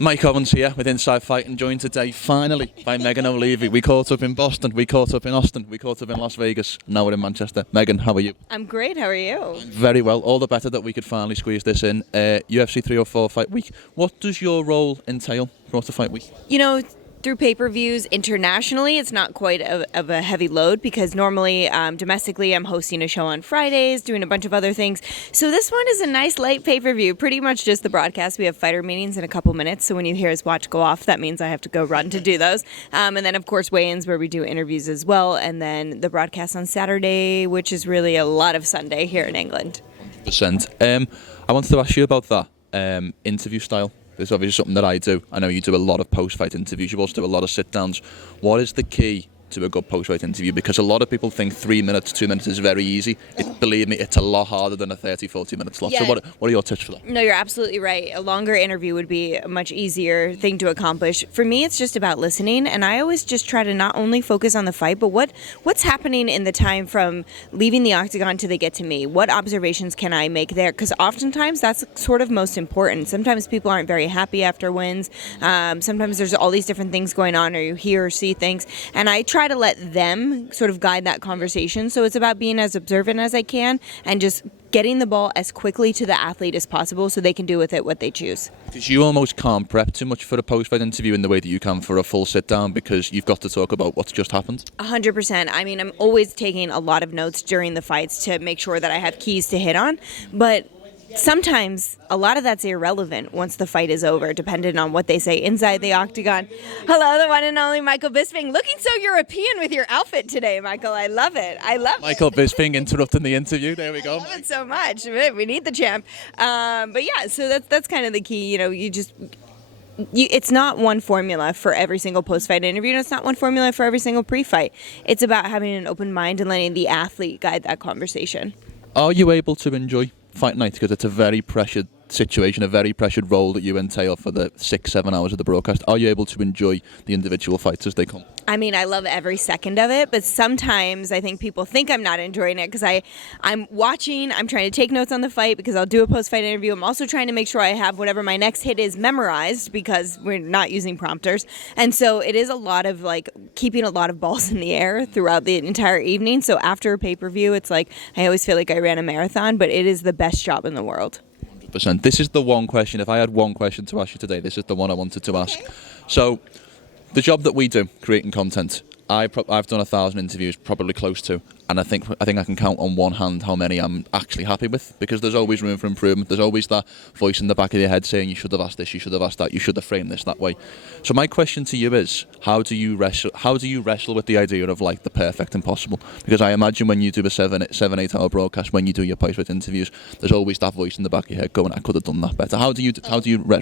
Mike Owens here with Inside Fighting, joined today finally by Megan Olivi. We caught up in Boston, we caught up in Austin, we caught up in Las Vegas, now we're in Manchester. Megan, how are you? I'm great, how are you? Very well, all the better that we could finally squeeze this in. UFC 304 fight week. What does your role entail throughout the fight week? You know, through pay-per-views internationally, it's not quite of a heavy load because normally domestically I'm hosting a show on Fridays, doing a bunch of other things. So this one is a nice light pay-per-view, pretty much just the broadcast. We have fighter meetings in a couple minutes, so when you hear his watch go off, that means I have to go run to do those. And then, of course, weigh-ins where we do interviews as well, and then the broadcast on Saturday, which is really a lot of Sunday here in England. 100%. I wanted to ask you about that interview style. This is obviously something that I do. I know you do a lot of post-fight interviews. You also do a lot of sit-downs. What is the key to a good post-fight interview? Because a lot of people think 3 minutes, 2 minutes is very easy. Believe me, it's a lot harder than a 30, 40-minute slot. Yeah. So what are your tips for that? No, you're absolutely right. A longer interview would be a much easier thing to accomplish. For me, it's just about listening, and I always just try to not only focus on the fight, but what's happening in the time from leaving the octagon to they get to me. What observations can I make there? Because oftentimes that's sort of most important. Sometimes people aren't very happy after wins. Sometimes there's all these different things going on, or you hear or see things, and I try to let them sort of guide that conversation. So it's about being as observant as I can and just getting the ball as quickly to the athlete as possible so they can do with it what they choose. Because you almost can't prep too much for a post-fight interview in the way that you can for a full sit-down because you've got to talk about what's just happened. 100%. I mean, I'm always taking a lot of notes during the fights to make sure that I have keys to hit on, but sometimes a lot of that's irrelevant once the fight is over, depending on what they say inside the octagon. Hello, the one and only Michael Bisping. Looking so European with your outfit today, Michael. I love it. Michael Bisping interrupting the interview. There we go. I love it so much. We need the champ. But yeah, so that's kind of the key. You know, it's not one formula for every single post-fight interview, and it's not one formula for every single pre-fight. It's about having an open mind and letting the athlete guide that conversation. Are you able to enjoy fight night? Because it's a very pressured situation, a very pressured role that you entail for the 6-7 hours of the broadcast. Are you able to enjoy the individual fights as they come? I mean, I love every second of it, but sometimes I think people think I'm not enjoying it because I'm watching, I'm trying to take notes on the fight because I'll do a post-fight interview. I'm also trying to make sure I have whatever my next hit is memorized because we're not using prompters. And so it is a lot of like keeping a lot of balls in the air throughout the entire evening. So after a pay-per-view, it's like I always feel like I ran a marathon, but it is the best job in the world. This is the one question. If I had one question to ask you today, this is the one I wanted to ask. So, the job that we do, creating content, I've done 1,000 interviews, probably close to, and I think I can count on one hand how many I'm actually happy with, because there's always room for improvement. There's always that voice in the back of your head saying you should have asked this, you should have asked that, you should have framed this that way. So my question to you is, how do you wrestle with the idea of like the perfect impossible? Because I imagine when you do a 7-8 hour broadcast, when you do your post-fight interviews, there's always that voice in the back of your head going, I could have done that better. How do you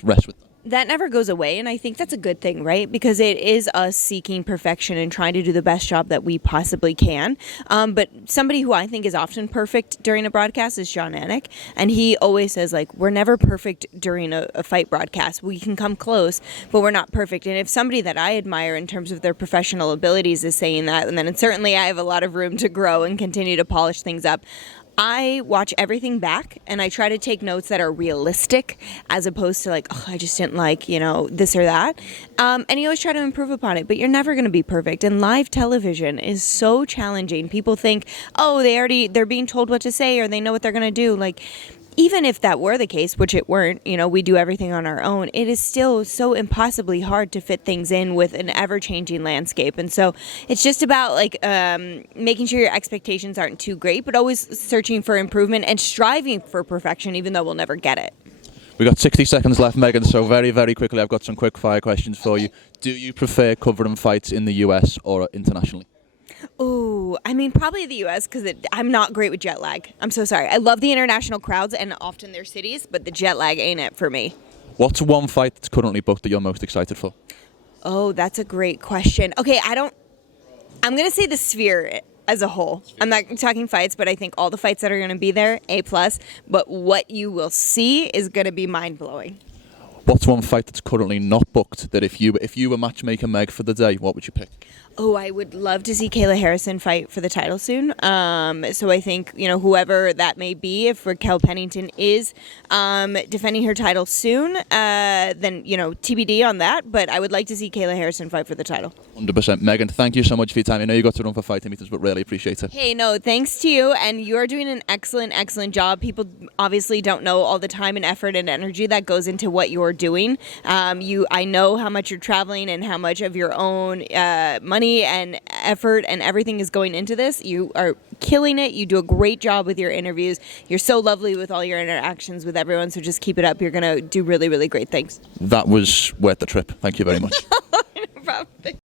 rest with that? That never goes away, and I think that's a good thing, right? Because it is us seeking perfection and trying to do the best job that we possibly can. But somebody who I think is often perfect during a broadcast is Sean Anik, and he always says, like, we're never perfect during a fight broadcast. We can come close, but we're not perfect. And if somebody that I admire in terms of their professional abilities is saying that, and then certainly I have a lot of room to grow and continue to polish things up. I watch everything back and I try to take notes that are realistic as opposed to like, oh, I just didn't like, this or that. And you always try to improve upon it, but you're never going to be perfect. And live television is so challenging. People think, oh, they're being told what to say or they know what they're going to do. Like, even if that were the case, which it weren't, we do everything on our own, it is still so impossibly hard to fit things in with an ever-changing landscape. And so it's just about like making sure your expectations aren't too great, but always searching for improvement and striving for perfection, even though we'll never get it. We've got 60 seconds left, Megan, so very, very quickly I've got some quick-fire questions for you. Do you prefer covering fights in the US or internationally? Oh, I mean, probably the U.S. because I'm not great with jet lag. I'm so sorry. I love the international crowds and often their cities, but the jet lag ain't it for me. What's one fight that's currently booked that you're most excited for? Oh, that's a great question. Okay, I'm going to say the Sphere as a whole. I'm not talking fights, but I think all the fights that are going to be there, A+, but what you will see is going to be mind-blowing. What's one fight that's currently not booked that if you were matchmaker Meg for the day, what would you pick? Oh, I would love to see Kayla Harrison fight for the title soon. So I think, whoever that may be, if Raquel Pennington is defending her title soon, then, TBD on that. But I would like to see Kayla Harrison fight for the title. 100%. Megan, thank you so much for your time. I know you got to run for fighting meetings, but really appreciate it. Hey, no, thanks to you. And you're doing an excellent, excellent job. People obviously don't know all the time and effort and energy that goes into what you're doing. I know how much you're traveling and how much of your own money and effort and everything is going into this. You are killing it. You do a great job with your interviews. You're so lovely with all your interactions with everyone, so just keep it up. You're going to do really, really great things. That was worth the trip. Thank you very much. No problem.